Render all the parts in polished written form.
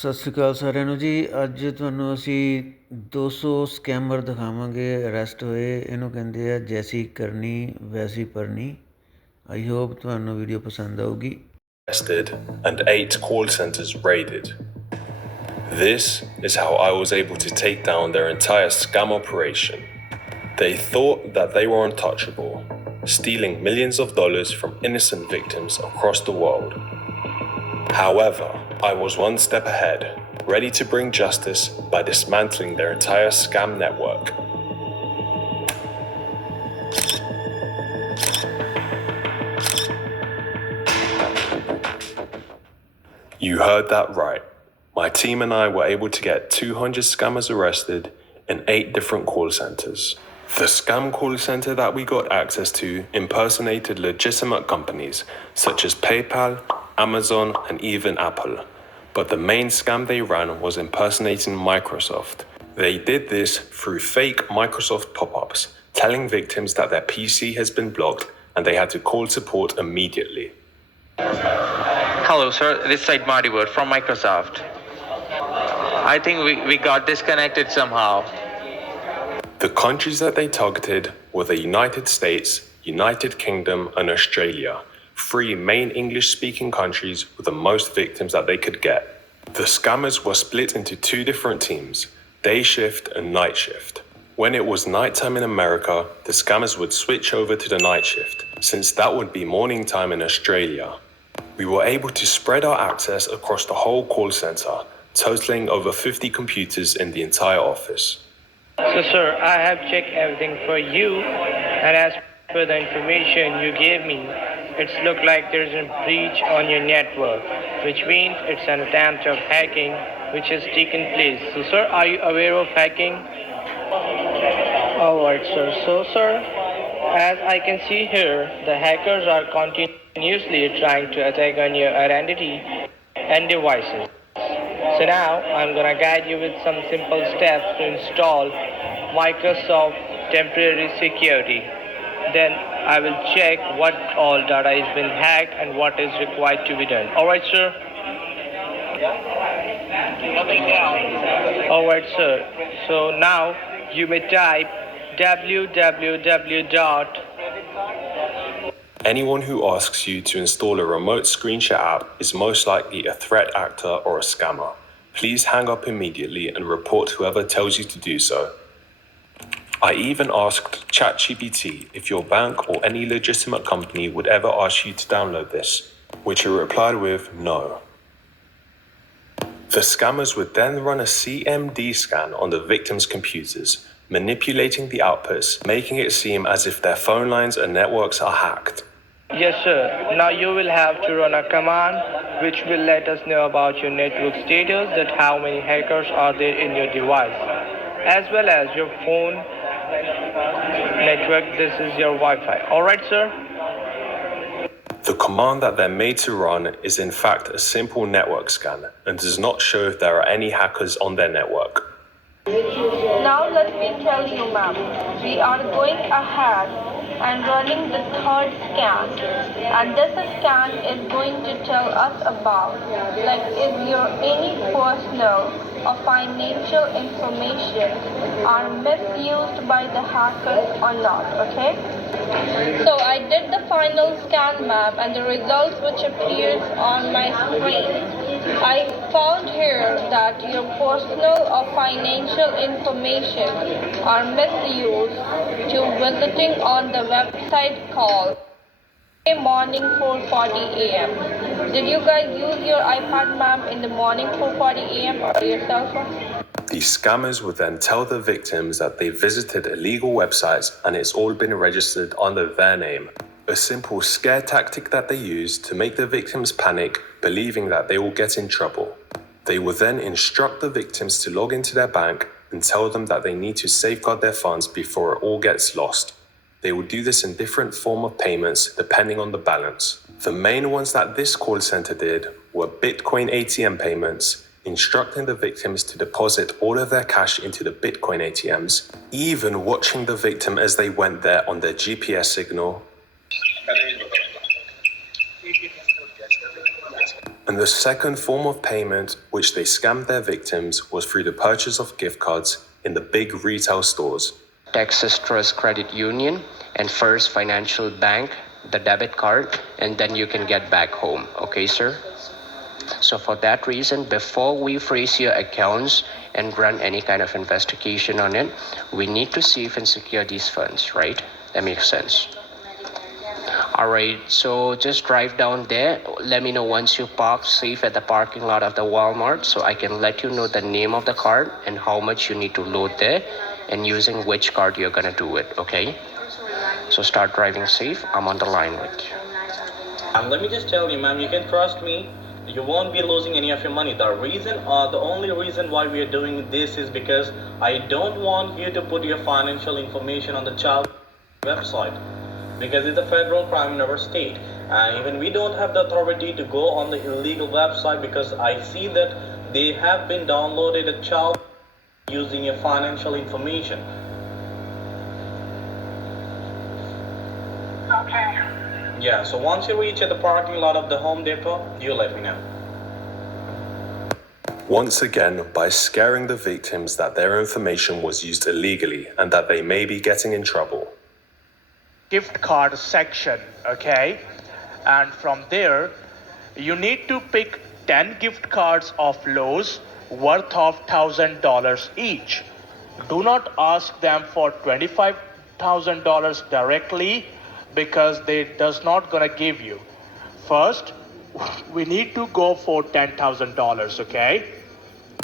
ਸਤਿ ਸ਼੍ਰੀ ਅਕਾਲ ਸਾਰਿਆਂ ਨੂੰ ਜੀ। ਅੱਜ ਤੁਹਾਨੂੰ ਅਸੀਂ 200 ਸਕੈਮਰ ਦਿਖਾਵਾਂਗੇ ਅਰੈਸਟ ਹੋਏ। ਇਹਨੂੰ ਕਹਿੰਦੇ ਆ ਜੈਸੀ ਕਰਨੀ ਵੈਸੀ ਭਰਨੀ। ਆਈ ਹੋਪ ਤੁਹਾਨੂੰ ਵੀਡੀਓ ਪਸੰਦ ਆਊਗੀ। Arrested and 8 call centers raided. This is how I was able to take down their entire scam operation. They thought that they were untouchable, stealing millions of dollars from innocent victims across the world. However, I was one step ahead, ready to bring justice by dismantling their entire scam network. You heard that right. My team and I were able to get 200 scammers arrested in 8 different call centers. The scam call center that we got access to impersonated legitimate companies such as PayPal, Amazon, and even Apple. But the main scam they ran was impersonating Microsoft. They did this through fake Microsoft pop-ups, telling victims that their PC has been blocked and they had to call support immediately. Hello, sir. This side Marty from Microsoft. I think we got disconnected somehow. The countries that they targeted were the United States, United Kingdom, and Australia, 3 main English-speaking countries with the most victims that they could get. The scammers were split into 2 different teams, day shift and night shift. When it was nighttime in America, the scammers would switch over to the night shift, since that would be morning time in Australia. We were able to spread our access across the whole call center, totaling over 50 computers in the entire office. So, sir, I have checked everything for you, and as per the information you gave me, it's looked like there's a breach on your network, which means it's an attempt of hacking which has taken place. So, sir, are you aware of hacking? Alright, sir. So, sir, as I can see here, the hackers are continuously trying to attack on your identity and devices. So now I'm gonna guide you with some simple steps to install Microsoft Temporary Security. Then I will check what all data has been hacked and what is required to be done. Alright, sir? Alright, sir. So now you may type www. Anyone who asks you to install a remote screenshot app is most likely a threat actor or a scammer. Please hang up immediately and report whoever tells you to do so. I even asked ChatGPT if your bank or any legitimate company would ever ask you to download this, which it replied with no. The scammers would then run a CMD scan on the victims' computers, manipulating the outputs, making it seem as if their phone lines and networks are hacked. Yes, sir. Now you will have to run a command which will let us know about your network status, that how many hackers are there in your device, as well as your phone network. This is your Wi-Fi. Alright, sir? The command that they're made to run is in fact a simple network scan and does not show if there are any hackers on their network. Now let me tell you, ma'am, we are going ahead and running the third scan, and this scan is going to tell us about like if your any personal or financial information are misused by the hackers or not. Okay, so I did the final scan, ma'am, and the results which appears on my screen, I found here that your personal or financial information are misused to visiting on the website called morning 4:40 a.m. Did you guys use your iPad, ma'am, in the morning 4:40 a.m. or your cell phone? The scammers would then tell the victims that they visited illegal websites and it's all been registered under their name. A simple scare tactic that they use to make the victims panic, believing that they will get in trouble. They will then instruct the victims to log into their bank and tell them that they need to safeguard their funds before it all gets lost. They will do this in different form of payments depending on the balance. The main ones that this call center did were Bitcoin ATM payments, instructing the victims to deposit all of their cash into the Bitcoin ATMs, even watching the victim as they went there on their GPS signal, And the second form of payment which they scammed their victims was through the purchase of gift cards in the big retail stores. Texas Trust Credit Union and First Financial Bank, the debit card, and then you can get back home. Okay, sir? So for that reason, before we freeze your accounts and run any kind of investigation on it, we need to save and secure these funds, right? That makes sense. Alright, so just drive down there. Let me know once you park safe at the parking lot of the Walmart so I can let you know the name of the card and how much you need to load there and using which card you're gonna do it, okay? So start driving safe. I'm on the line with you. And let me just tell you, ma'am, you can trust me. You won't be losing any of your money. The only reason why we are doing this is because I don't want you to put your financial information on the child website, because it's a federal crime in our state, and even we don't have the authority to go on the illegal website, because I see that they have been downloaded a child using your financial information. Okay. Yeah, so once you reach at the parking lot of the Home Depot, you let me know. Once again, by scaring the victims that their information was used illegally and that they may be getting in trouble. Gift card section, okay? And from there, you need to pick 10 gift cards of Lowe's worth of $1,000 each. Do not ask them for $25,000 directly, because they does not gonna give you. First, we need to go for $10,000, okay?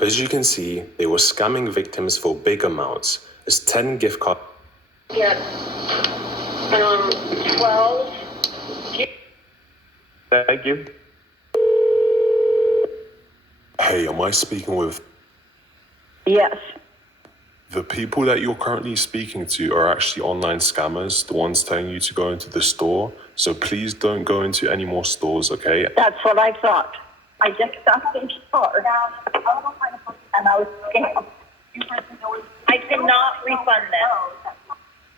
As you can see, they were scamming victims for big amounts, as 10 gift cards. Yes. 12. Thank you. Hey, am I speaking with? Yes. The people that you're currently speaking to are actually online scammers, the ones telling you to go into the store. So please don't go into any more stores, okay? That's what I thought. I just got the card. And I was scammed. I cannot refund them.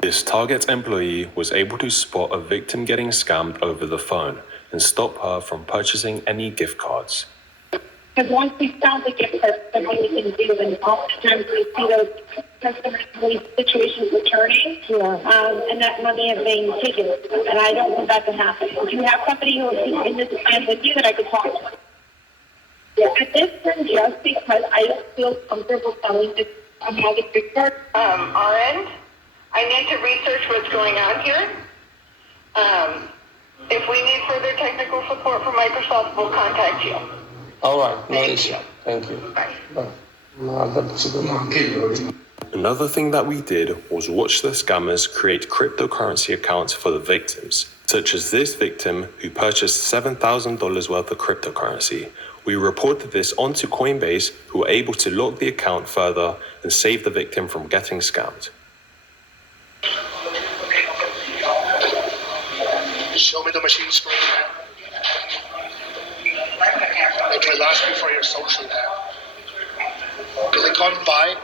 This Target employee was able to spot a victim getting scammed over the phone and stop her from purchasing any gift cards. Because once we found the gift card, then we can do, and oftentimes we see those customers in these situations returning, and that money is being taken. And I don't want that to happen. Do you have somebody who is in this plan with you that I could talk to? Yeah, at this point, just because I don't feel comfortable telling this about the gift card. Our end, I need to research what's going on here. If we need further technical support from Microsoft, we'll contact you. All right, no Thank issue. you. Thank you. Bye. Another thing that we did was watch the scammers create cryptocurrency accounts for the victims, such as this victim who purchased $7,000 worth of cryptocurrency. We reported this onto Coinbase, who were able to lock the account further and save the victim from getting scammed. Show me the machine screen. It will ask you for your social now. Click on buy,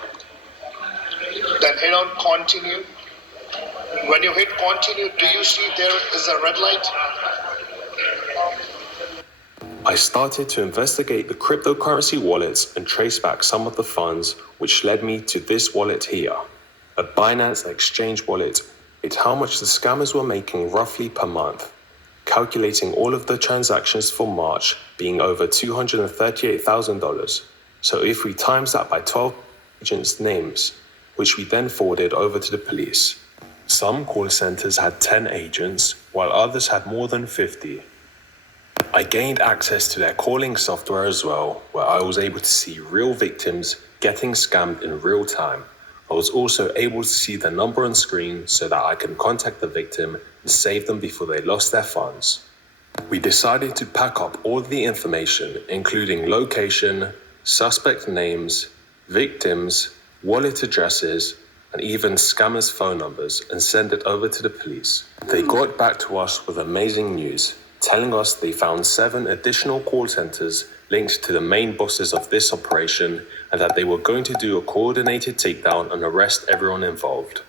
then hit on continue. When you hit continue, do you see there is a red light? I started to investigate the cryptocurrency wallets and trace back some of the funds, which led me to this wallet here, a Binance Exchange wallet. It's how much the scammers were making roughly per month, calculating all of the transactions for March being over $238,000. So if we times that by 12 agents' names, which we then forwarded over to the police. Some call centers had 10 agents, while others had more than 50. I gained access to their calling software as well, where I was able to see real victims getting scammed in real time. I was also able to see the number on screen so that I can contact the victim and save them before they lost their funds. We decided to pack up all the information, including location, suspect names, victims, wallet addresses, and even scammers' phone numbers, and send it over to the police. They got back to us with amazing news, telling us they found 7 additional call centers linked to the main bosses of this operation, and that they were going to do a coordinated takedown and arrest everyone involved.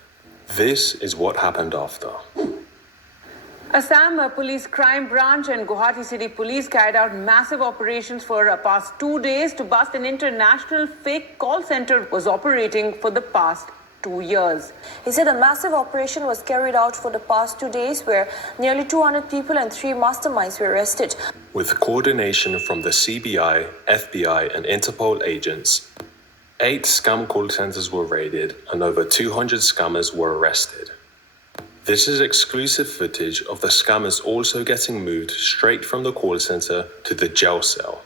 This is what happened after. Assam Police Crime Branch and Guwahati City Police carried out massive operations for past 2 days to bust an international fake call center was operating for the past 2 years. He said a massive operation was carried out for the past 2 days where nearly 200 people and 3 masterminds were arrested. With coordination from the CBI, FBI, and Interpol agents, 8 scam call centers were raided and over 200 scammers were arrested. This is exclusive footage of the scammers also getting moved straight from the call center to the jail cell.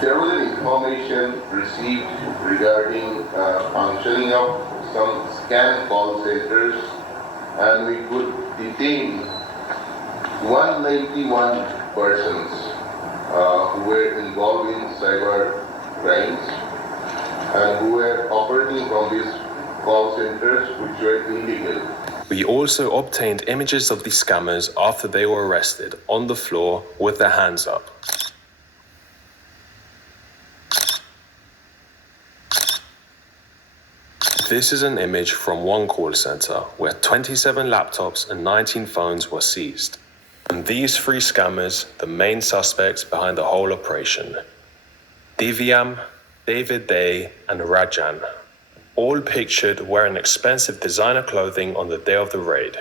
There was an information received regarding functioning of some scam call centers, and we could detain 191 persons who were involved in cyber crimes and who were operating from these call centers which were illegal. We also obtained images of the scammers after they were arrested on the floor with their hands up. This is an image from one call center where 27 laptops and 19 phones were seized. And these 3 scammers, the main suspects behind the whole operation: Divyam, David Day, and Rajan, all pictured wearing expensive designer clothing on the day of the raid.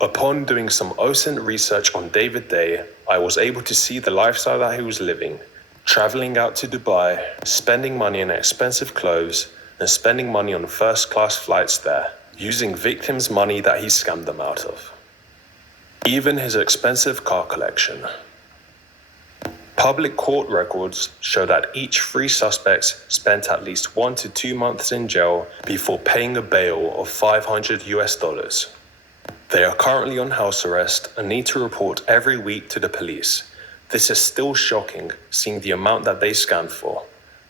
Upon doing some OSINT research on David Day, I was able to see the lifestyle that he was living, traveling out to Dubai, spending money on expensive clothes, and spending money on first-class flights there, using victims' money that he scammed them out of. Even his expensive car collection. Public court records show that each 3 suspects spent at least 1 to 2 months in jail before paying a bail of $500. They are currently on house arrest and need to report every week to the police. This is still shocking, seeing the amount that they scammed for.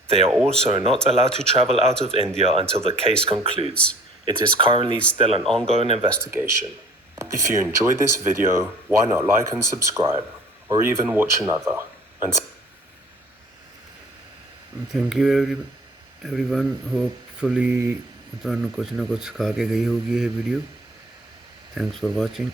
They are also not allowed to travel out of India until the case concludes. It is currently still an ongoing investigation. If you enjoyed this video, why not like and subscribe, or even watch another. And thank you everyone. Hopefully ਤੁਹਾਨੂੰ ਕੁਝ ਨਾ ਕੁਝ ਸਿਖਾ ਕੇ ਗਈ ਹੋਗੀ ਇਹ video. Thanks for watching.